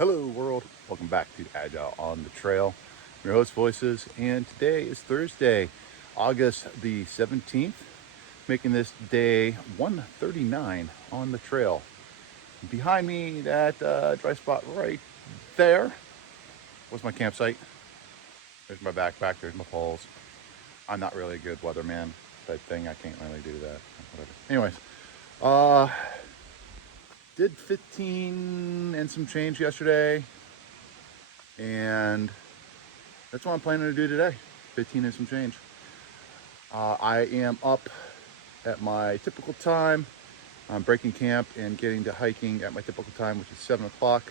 Hello world, welcome back to Agile on the Trail. I'm your host Voices, and today is Thursday, August the 17th, making this day 139 on the trail. Behind me, that dry spot right there was my campsite. There's my backpack, there's my poles. I'm not really a good weatherman type thing, I can't really do that. Whatever. Anyways, did 15 and some change yesterday, and that's what I'm planning to do today. 15 and some change. I am up at my typical time. I'm breaking camp and getting to hiking at my typical time, which is 7 o'clock.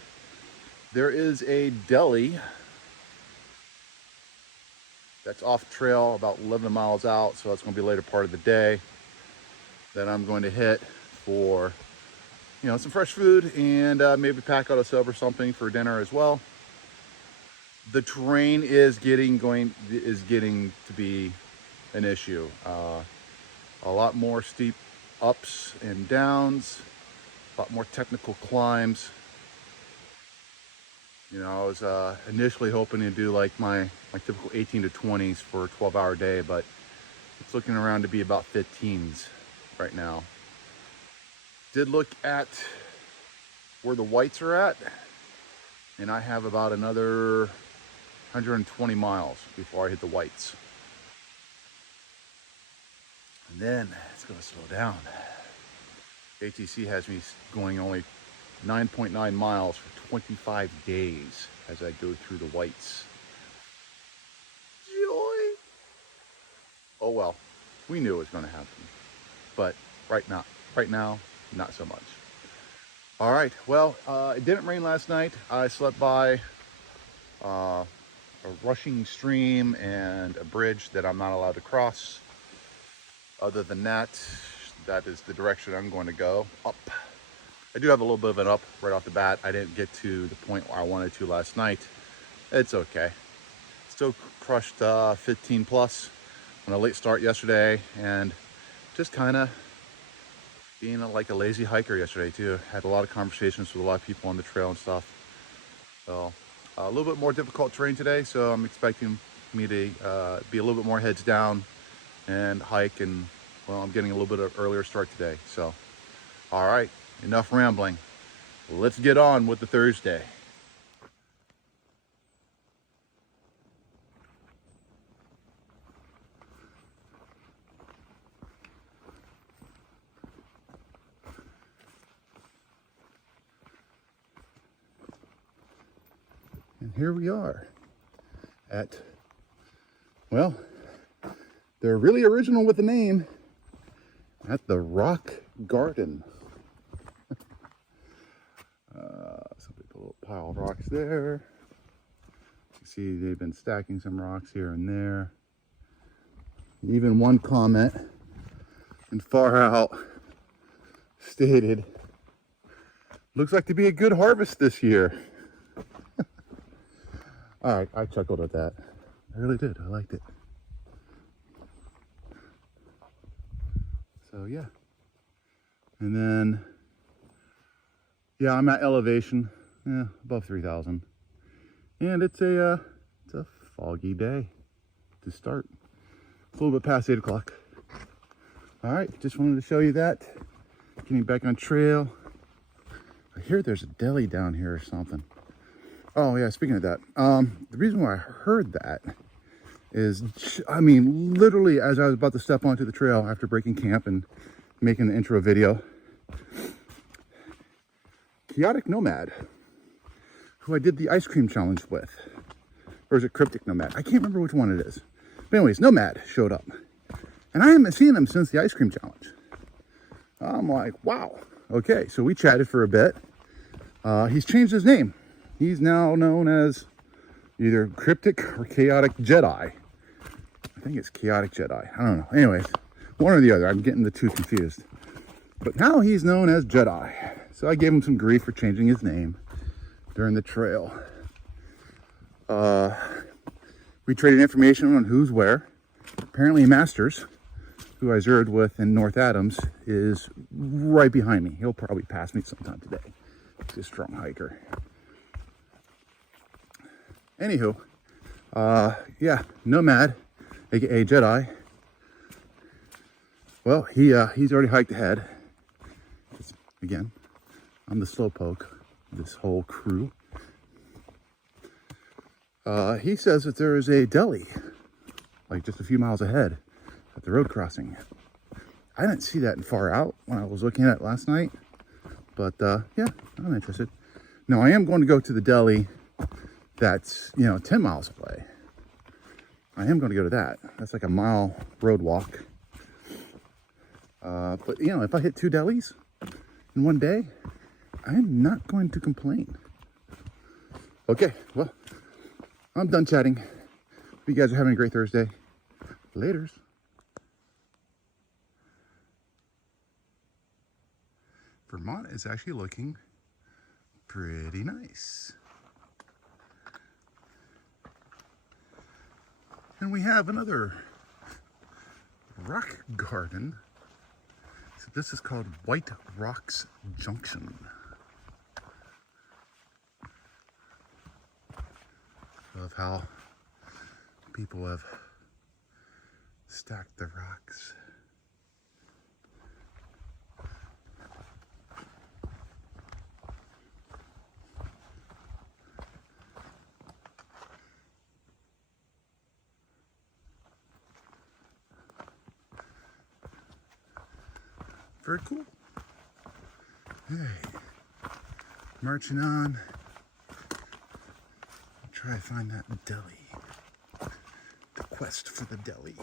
There is a deli that's off trail about 11 miles out, so that's going to be a later part of the day that I'm going to hit for some fresh food and maybe pack out a sub or something for dinner as well. The terrain is getting to be an issue. A lot more steep ups and downs, a lot more technical climbs. I was initially hoping to do like my typical 18 to 20s for a 12-hour day, but it's looking around to be about 15s right now. Did look at where the whites are at, and I have about another 120 miles before I hit the whites. And then it's going to slow down. ATC has me going only 9.9 miles for 25 days as I go through the whites. Joy! Oh well, we knew it was going to happen. But right now, not so much. All right, well, it didn't rain last night. I slept by a rushing stream and a bridge that I'm not allowed to cross. Other than that, that is the direction I'm going to go, up. I do have a little bit of an up right off the bat. I didn't get to the point where I wanted to last night. It's okay. Still crushed 15 plus on a late start yesterday, and just kind of being like a lazy hiker yesterday too. Had a lot of conversations with a lot of people on the trail and stuff. So a little bit more difficult terrain today, so I'm expecting me to be a little bit more heads down and hike, and well, I'm getting a little bit of earlier start today. So all right, enough rambling. Let's get on with the Thursday. And here we are at, well, they're really original with the name, at the Rock Garden. Some people, a little pile of rocks there. You see they've been stacking some rocks here and there. Even one comment and far out stated, looks like to be a good harvest this year. All right, I chuckled at that. I really did. I liked it. So yeah. And then, yeah, I'm at elevation, above 3,000. And it's a foggy day to start. It's a little bit past 8 o'clock. All right, just wanted to show you that. Getting back on trail. I hear there's a deli down here or something. Oh yeah, speaking of that, the reason why I heard that is, I mean, literally as I was about to step onto the trail after breaking camp and making the intro video, Chaotic Nomad, who I did the ice cream challenge with, or is it Cryptic Nomad? I can't remember which one it is. But anyways, Nomad showed up, and I haven't seen him since the ice cream challenge. I'm like, wow. Okay, so we chatted for a bit. He's changed his name. He's now known as either Cryptic or Chaotic Jedi. I think it's Chaotic Jedi. I don't know. Anyways, one or the other. I'm getting the two confused. But now he's known as Jedi. So I gave him some grief for changing his name during the trail. We traded information on who's where. Apparently Masters, who I zeroed with in North Adams, is right behind me. He'll probably pass me sometime today. He's a strong hiker. Anywho, yeah, Nomad, aka Jedi. Well, he's already hiked ahead. Again, I'm the slowpoke of this whole crew. He says that there is a deli, like just a few miles ahead at the road crossing. I didn't see that far out when I was looking at it last night, but yeah, I'm interested. Now, I am going to go to the deli that's, 10 miles away. I am going to go to that. That's like a mile road walk. But, if I hit 2 delis in one day, I'm not going to complain. Okay, well, I'm done chatting. Hope you guys are having a great Thursday. Laters. Vermont is actually looking pretty nice. And we have another rock garden. So this is called White Rocks Junction. Love how people have stacked the rocks. Very cool. Hey, marching on. Try to find that deli. The quest for the deli.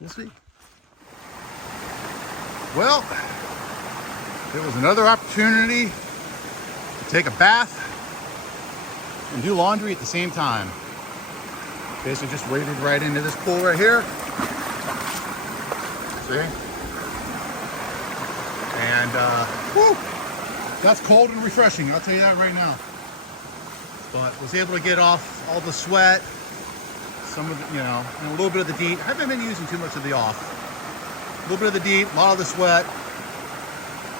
We'll see. Well, there was another opportunity to take a bath and do laundry at the same time. Basically just waded right into this pool right here. See? And whew, that's cold and refreshing, I'll tell you that right now. But was able to get off all the sweat, some of the, and a little bit of the deep. I haven't been using too much of the off. A little bit of the deep, a lot of the sweat.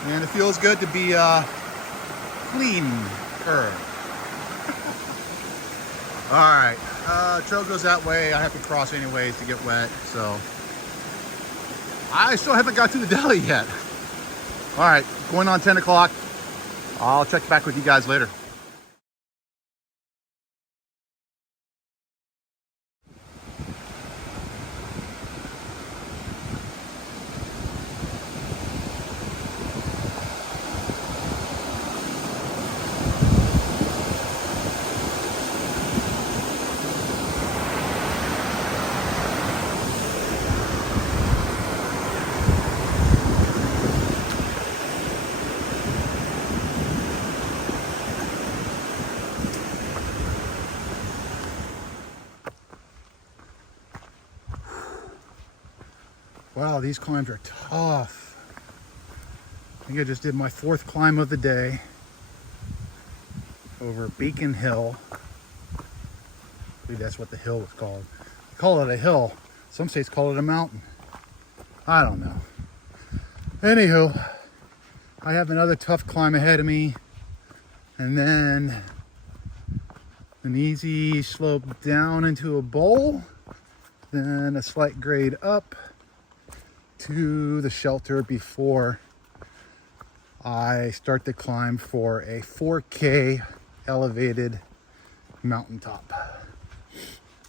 And it feels good to be cleaner. All right, trail goes that way. I have to cross anyways to get wet, so. I still haven't got to the deli yet. All right, going on 10 o'clock. I'll check back with you guys later. Wow, these climbs are tough. I think I just did my 4th climb of the day over Beacon Hill. I believe that's what the hill was called. They call it a hill. Some states call it a mountain. I don't know. Anywho, I have another tough climb ahead of me. And then an easy slope down into a bowl. Then a slight grade up to the shelter before I start the climb for a 4K elevated mountaintop.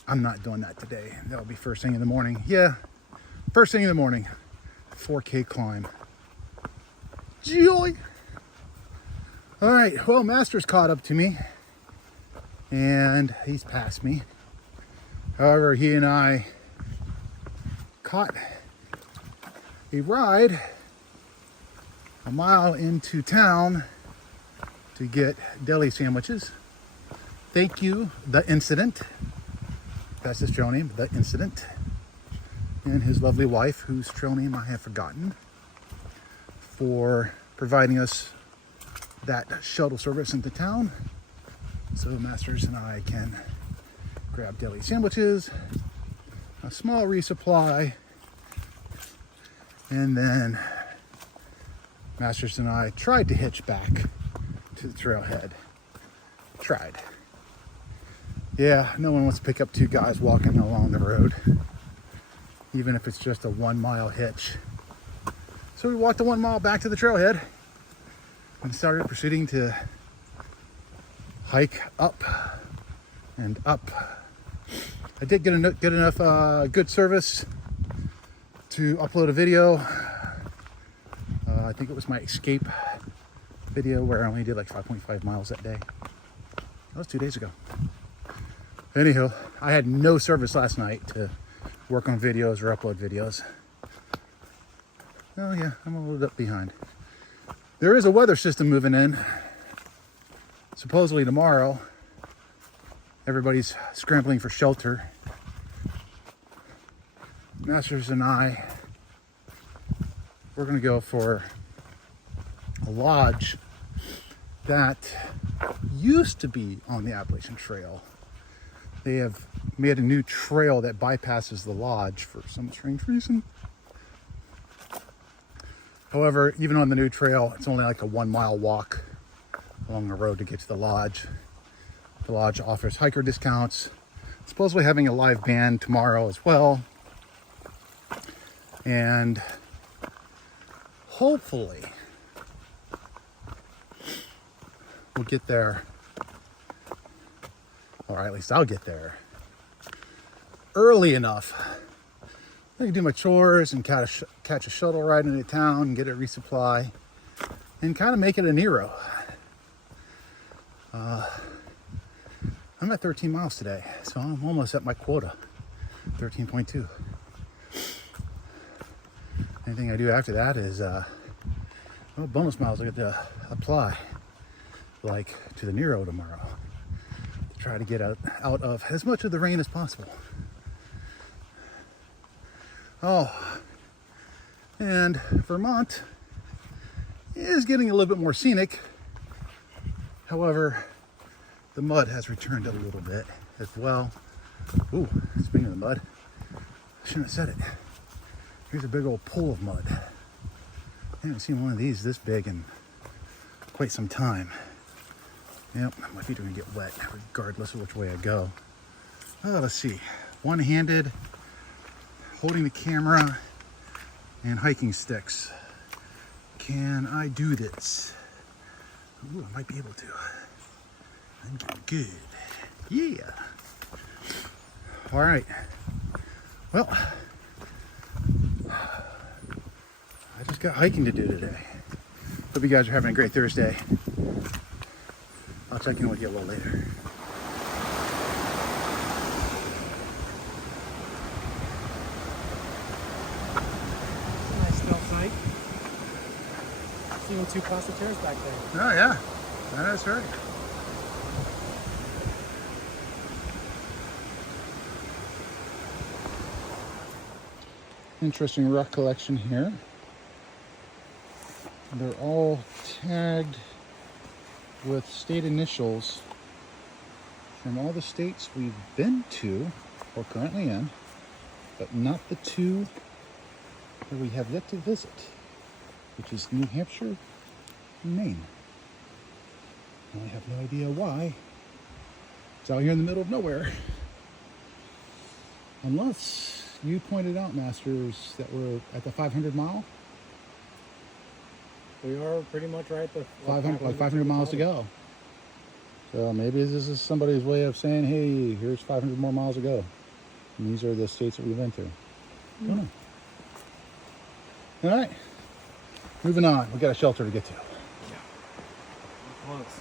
I'm not doing that today. That'll be first thing in the morning. Yeah, first thing in the morning, 4K climb. Joy! All right, well, Master's caught up to me and he's passed me. However, he and I caught a ride a mile into town to get deli sandwiches. Thank you, The Incident. That's his trail name, The Incident. And his lovely wife, whose trail name I have forgotten, for providing us that shuttle service into town. So Masters and I can grab deli sandwiches, a small resupply, and then Masters and I tried to hitch back to the trailhead. Tried. Yeah, no one wants to pick up two guys walking along the road, even if it's just a 1 mile hitch. So we walked the 1 mile back to the trailhead and started proceeding to hike up and up. I did get enough good service to upload a video. I think it was my escape video where I only did like 5.5 miles that day. That was 2 days ago. Anyhow, I had no service last night to work on videos or upload videos. Oh yeah, I'm a little bit behind. There is a weather system moving in. Supposedly tomorrow, everybody's scrambling for shelter. Masters and I, we're gonna go for a lodge that used to be on the Appalachian Trail. They have made a new trail that bypasses the lodge for some strange reason. However, even on the new trail, it's only like a 1 mile walk along the road to get to the lodge. The lodge offers hiker discounts. Supposedly having a live band tomorrow as well. And hopefully we'll get there, or at least I'll get there early enough. I can do my chores and catch a shuttle ride into town and get a resupply and kind of make it a Nero. I'm at 13 miles today, so I'm almost at my quota, 13.2. Anything I do after that is bonus miles I get to apply, like to the Nero tomorrow, to try to get out of as much of the rain as possible. Oh, and Vermont is getting a little bit more scenic. However, the mud has returned a little bit as well. Ooh, speaking of the mud, I shouldn't have said it. Here's a big old pool of mud. I haven't seen one of these this big in quite some time. Yep, my feet are gonna get wet regardless of which way I go. Oh, let's see. One-handed, holding the camera, and hiking sticks. Can I do this? Ooh, I might be able to. I'm getting good. Yeah. All right. Well, I just got hiking to do today. Hope you guys are having a great Thursday. I'll check in with you a little later. Nice stealth site. Seeing two concerteurs back there. Oh yeah, that's right. Interesting rock collection here. They're all tagged with state initials from all the states we've been to or currently in, but not the two that we have yet to visit, which is New Hampshire and Maine. I have no idea why. It's out here in the middle of nowhere. Unless you pointed out, Masters, that we're at the 500 mile. We are pretty much right at the 500 miles to go. So maybe this is somebody's way of saying, hey, here's 500 more miles to go. And these are the states that we've been through. Don't know. All right. Moving on. We got a shelter to get to. Yeah. Close.